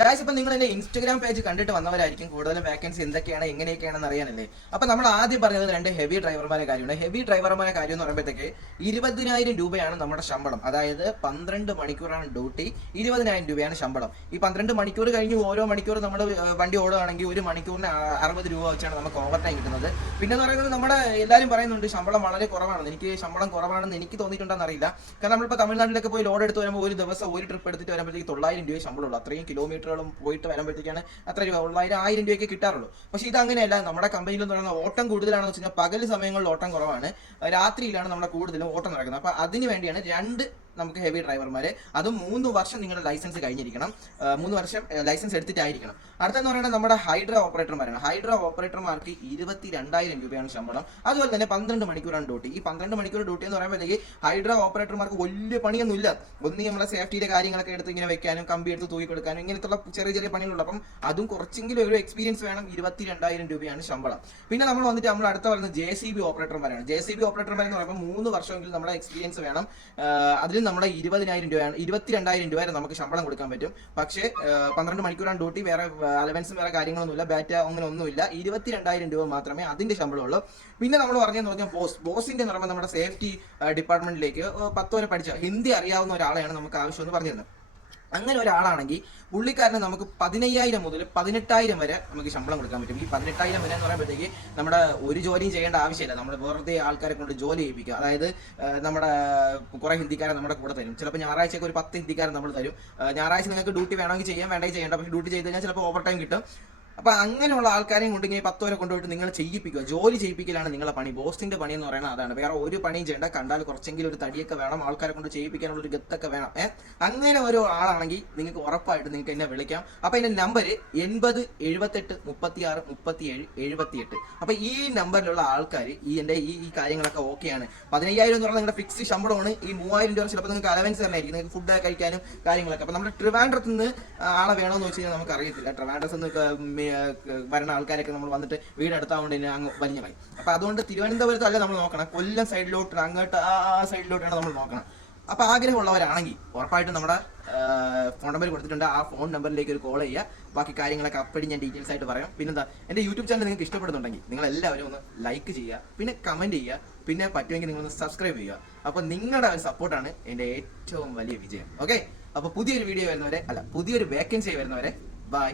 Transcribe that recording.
Guys, ഇപ്പൊ നിങ്ങൾ എന്റെ ഇൻസ്റ്റാഗ്രാം പേജ് കണ്ടിട്ട് വന്നവരായിരിക്കും കൂടുതലും വേക്കൻസി എന്തൊക്കെയാണ് എങ്ങനെയൊക്കെയാണെന്ന് അറിയാനല്ലേ. അപ്പൊ നമ്മൾ ആദ്യം പറഞ്ഞത് രണ്ട് ഹെവി ഡ്രൈവർമാരെ കാര്യമാണ്. ഹെവി ഡ്രൈവർമാരെ കാര്യം എന്ന് പറയുമ്പോഴത്തേക്ക് 20,000 രൂപയാണ് നമ്മുടെ ശമ്പളം. അതായത് 12 മണിക്കൂറാണ് ഡ്യൂട്ടി, 20,000 രൂപയാണ് ശമ്പളം. ഈ 12 മണിക്കൂർ കഴിഞ്ഞ് ഓരോ മണിക്കൂർ നമ്മൾ വണ്ടി ഓടുകയാണെങ്കിൽ ഒരു മണിക്കൂറിന് 60 രൂപ വെച്ചാണ് നമുക്ക് ഓവർ ടൈം കിട്ടുന്നത്. പിന്നെ എന്ന് പറയുന്നത് നമ്മുടെ എല്ലാവരും പറയുന്നുണ്ട് ശമ്പളം വളരെ കുറവാണെന്ന്. എനിക്ക് ശമ്പളം കുറവാണെന്ന് എനിക്ക് തോന്നിയിട്ടുണ്ടെന്ന് അറിയില്ല. കാരണം നമ്മളിപ്പോൾ തമിഴ്നാട്ടിലൊക്കെ പോയി ലോഡ് എടുത്ത് വരുമ്പോൾ ഒരു ദിവസം ഒരു ട്രിപ്പ് എടുത്തിട്ട് വരുമ്പോഴത്തേക്ക് 900 രൂപ ശമ്പളമുള്ളൂ. അത്രയും കിലോമീറ്റർ പോയിട്ട് വരുമ്പോഴത്തേക്കാണ് അത്ര രൂപ 1000 രൂപയ്ക്ക് കിട്ടാറുള്ളൂ. പക്ഷെ ഇത് അങ്ങനെയല്ല. നമ്മുടെ കമ്പനിയിൽ എന്ന് പറയുന്നത് ഓട്ടം കൂടുതലാണെന്ന് വെച്ച് കഴിഞ്ഞാൽ പകൽ സമയങ്ങളിൽ ഓട്ടം കുറവാണ്, രാത്രിയിലാണ് നമ്മുടെ കൂടുതലും ഓട്ടം നടക്കുന്നത്. അപ്പൊ അതിന് വേണ്ടിയാണ് രണ്ട് നമുക്ക് ഹെവി ഡ്രൈവർമാരെ, അതും 3 വർഷം നിങ്ങളുടെ ലൈസൻസ് കഴിഞ്ഞിരിക്കണം, 3 വർഷം ലൈസൻസ് എടുത്തിട്ടായിരിക്കണം. അടുത്തെന്ന് പറയുന്നത് നമ്മുടെ ഹൈഡ്ര ഓപ്പറേറ്റർമാരാണ്. ഹൈഡ്ര ഓപ്പറേറ്റർമാർക്ക് 22,000 രൂപയാണ് ശമ്പളം. അതുപോലെ തന്നെ 12 മണിക്കൂറാണ് ഡ്യൂട്ടി. ഈ 12 മണിക്കൂർ ഡ്യൂട്ടി എന്ന് പറയുമ്പോഴത്തേക്ക് ഹൈഡ്ര ഓപ്പറേറ്റർമാർക്ക് വലിയ പണിയൊന്നും ഇല്ല. ഒന്നും നമ്മളെ സേഫ്റ്റിയുടെ കാര്യങ്ങളൊക്കെ എടുത്ത് ഇങ്ങനെ വെക്കാനും കമ്പി എടുത്ത് തൂക്കി കൊടുക്കാനും ഇങ്ങനത്തുള്ള ചെറിയ ചെറിയ പണികളുണ്ട്. അപ്പം അതും കുറച്ചെങ്കിലും ഒരു എക്സ്പീരിയൻസ് വേണം. 22,000 രൂപയാണ് ശമ്പളം. പിന്നെ നമ്മൾ വന്നിട്ട് നമ്മൾ അടുത്ത പറയുന്നത് JCB ഓപ്പറേറ്റർമാരാണ്. JCB ഓപ്പറേറ്റർമാർ എന്ന് പറയുമ്പോൾ 3 വർഷമെങ്കിലും നമ്മുടെ എക്സ്പീരിയൻസ് വേണം. അതിൽ നമ്മുടെ 20,000 രൂപയാണ്, 22,000 രൂപ വരെ നമുക്ക് ശമ്പളം കൊടുക്കാൻ പറ്റും. പക്ഷേ 12 മണിക്കൂറാണ് ഡ്യൂട്ടി, വേറെ അലവൻസും വേറെ കാര്യങ്ങളൊന്നുമില്ല, ബാറ്റ അങ്ങനെ ഒന്നുമില്ല. 22,000 രൂപ മാത്രമേ അതിന്റെ ശമ്പളമുള്ളൂ. പിന്നെ നമ്മൾ പറഞ്ഞതെന്ന് പറഞ്ഞാൽ ബോസിന്റെ എന്ന് പറയുമ്പോൾ നമ്മുടെ സേഫ്റ്റി ഡിപ്പാർട്ട്മെന്റിലേക്ക് 10 വരെ പഠിച്ച ഹിന്ദി അറിയാവുന്ന ഒരാളെയാണ് നമുക്ക് ആവശ്യമെന്ന് പറഞ്ഞിരുന്നത്. അങ്ങനെ ഒരാളാണെങ്കിൽ പുള്ളിക്കാരന് നമുക്ക് 15,000 മുതൽ 18,000 വരെ നമുക്ക് ശമ്പളം കൊടുക്കാൻ പറ്റും. ഈ 18,000 വരെ എന്ന് പറയുമ്പോഴത്തേക്ക് നമ്മുടെ ഒരു ജോലിയും ചെയ്യേണ്ട ആവശ്യമില്ല. നമ്മൾ വെറുതെ ആൾക്കാരെ കൊണ്ട് ജോലി ചെയ്യിപ്പിക്കുക. അതായത് നമ്മുടെ കുറെ ഹിന്ദിക്കാരെ നമ്മുടെ കൂടെ തരും. ചിലപ്പോൾ ഞായറാഴ്ചയൊക്കെ ഒരു 10 ഹിന്ദിക്കാരെ നമ്മൾ തരും. ഞായറാഴ്ച നിങ്ങൾക്ക് ഡ്യൂട്ടി വേണമെങ്കിൽ ചെയ്യാം, വേണ്ടെങ്കിൽ ചെയ്യേണ്ട. പക്ഷേ ഡ്യൂട്ടി ചെയ്ത് കഴിഞ്ഞാൽ ചിലപ്പോൾ ഓവർ ടൈം കിട്ടും. അപ്പൊ അങ്ങനെയുള്ള ആൾക്കാരെയും കൊണ്ട് ഇങ്ങനെ 10 വരെ കൊണ്ടുപോയിട്ട് നിങ്ങൾ ചെയ്യിപ്പിക്കുക. ജോലി ചെയ്യിപ്പിക്കലാണ് നിങ്ങളുടെ പണി. ബോസിന്റെ പണി എന്ന് പറയുന്നത് അതാണ്. വേറെ ഒരു പണിയും ചെയ്യേണ്ട. കണ്ടാൽ കുറച്ചെങ്കിലും ഒരു തടിയൊക്കെ വേണം, ആൾക്കാരെ കൊണ്ട് ചെയ്യിപ്പിക്കാനുള്ള ഒരു ഗത്തൊക്കെ വേണം. അങ്ങനെ ഒരു ആളാണെങ്കിൽ നിങ്ങൾക്ക് ഉറപ്പായിട്ട് നിങ്ങൾക്ക് എന്നെ വിളിക്കാം. അപ്പൊ എന്റെ നമ്പർ 80 78 36 37 78. അപ്പൊ ഈ നമ്പറിലുള്ള ആൾക്കാർ എന്റെ ഈ കാര്യങ്ങളൊക്കെ ഓക്കെയാണ്. 15,000 എന്ന് പറഞ്ഞാൽ നിങ്ങളുടെ ഫിക്സ് ശമ്പളമാണ്. ഈ 3,000 രൂപ ചിലപ്പോൾ നിങ്ങൾക്ക് അലവൻസ് തന്നെ ആയിരിക്കും, നിങ്ങൾക്ക് ഫുഡ് കഴിക്കാനും കാര്യങ്ങളൊക്കെ. അപ്പൊ നമ്മുടെ ട്രിവാൻഡ്രത്ത് നിന്ന് ആളെ വേണമെന്ന് വെച്ച് കഴിഞ്ഞാൽ നമുക്ക് അറിയത്തില്ല. ട്രിവാൻഡ്രത്ത് നിന്ന് വരുന്ന ആൾക്കാരൊക്കെ നമ്മൾ വന്നിട്ട് വീടെടുത്താകൊണ്ട് തന്നെ അങ്ങ് വലിയ പോയി. അപ്പൊ അതുകൊണ്ട് തിരുവനന്തപുരത്ത് അല്ല നമ്മൾ നോക്കണം, കൊല്ലം സൈഡിലോട്ട് അങ്ങോട്ട് ആ സൈഡിലോട്ടാണ് നമ്മൾ നോക്കണം. അപ്പൊ ആഗ്രഹമുള്ളവരാണെങ്കിൽ ഉറപ്പായിട്ടും നമ്മുടെ ഫോൺ നമ്പർ കൊടുത്തിട്ടുണ്ട്. ആ ഫോൺ നമ്പറിലേക്ക് ഒരു കോൾ ചെയ്യുക. ബാക്കി കാര്യങ്ങളൊക്കെ അപ്പടി ഞാൻ ഡീറ്റെയിൽസ് ആയിട്ട് പറയാം. പിന്നെന്താ, എൻ്റെ യൂട്യൂബ് ചാനൽ നിങ്ങൾക്ക് ഇഷ്ടപ്പെടുന്നുണ്ടെങ്കിൽ നിങ്ങൾ എല്ലാവരും ഒന്ന് ലൈക്ക് ചെയ്യുക, പിന്നെ കമന്റ് ചെയ്യുക, പിന്നെ പറ്റുമെങ്കിൽ നിങ്ങളൊന്ന് സബ്സ്ക്രൈബ് ചെയ്യുക. അപ്പൊ നിങ്ങളുടെ ഒരു സപ്പോർട്ടാണ് എൻ്റെ ഏറ്റവും വലിയ വിജയം. ഓക്കെ, അപ്പൊ പുതിയൊരു വീഡിയോ വരുന്നവരെ, പുതിയൊരു വേക്കൻസി വരുന്നവരെ, ബൈ.